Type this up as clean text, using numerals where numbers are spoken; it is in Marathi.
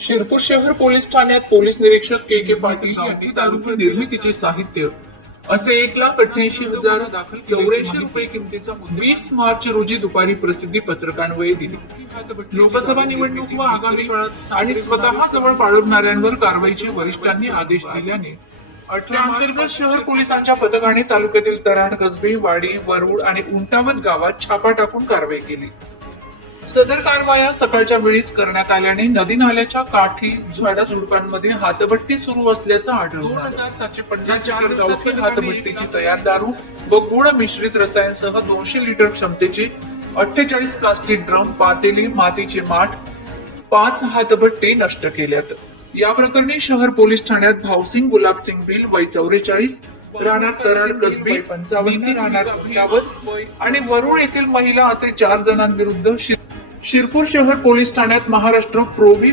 शिरपूर शहर पोलीस ठाण्यात पोलीस निरीक्षक के के पाटील यांनी दारू निर्मितीचे साहित्य असे 1,88,084 रुपये किमतीचा 20 मार्च रोजी दुपारी प्रसिद्धी पत्रकान्वये दिली। लोकसभा निवडणूक व आगामी काळात आणि स्वतः जवळ बाळगणाऱ्यांवर कारवाईचे वरिष्ठांनी आदेश दिल्याने त्याअंतर्गत शहर पोलिसांच्या पथकाने तालुक्यातील तराड कसबे, वाडी, वरुड आणि उंटावत गावात छापा टाकून कारवाई केली। सदर कारवाया सकाळच्या वेळीच करण्यात आल्याने नदी नाल्याच्या काठी झाडाझुडपांमध्ये हातभट्टी सुरू असल्याचं आढळून आलं। 2,750 लिटर गावठी हातभट्टीची तयार दारू व गुळ मिश्रित रसायनसह 200 लिटर क्षमतेची 48 प्लास्टिक ड्रम, पातेली, मातीचे माठ, 5 हातभट्टी नष्ट केल्यात। या प्रकरणी शहर पोलीस ठाण्यात भावसिंग गुलाबसिंग बिल वय 44, राहणार तराड कसबे 55, राहणार उंटावत आणि वरुड येथील महिला असे 4 जणांविरुद्ध शिरपूर शहर पोलीस ठाण्यात महाराष्ट्र प्रोवी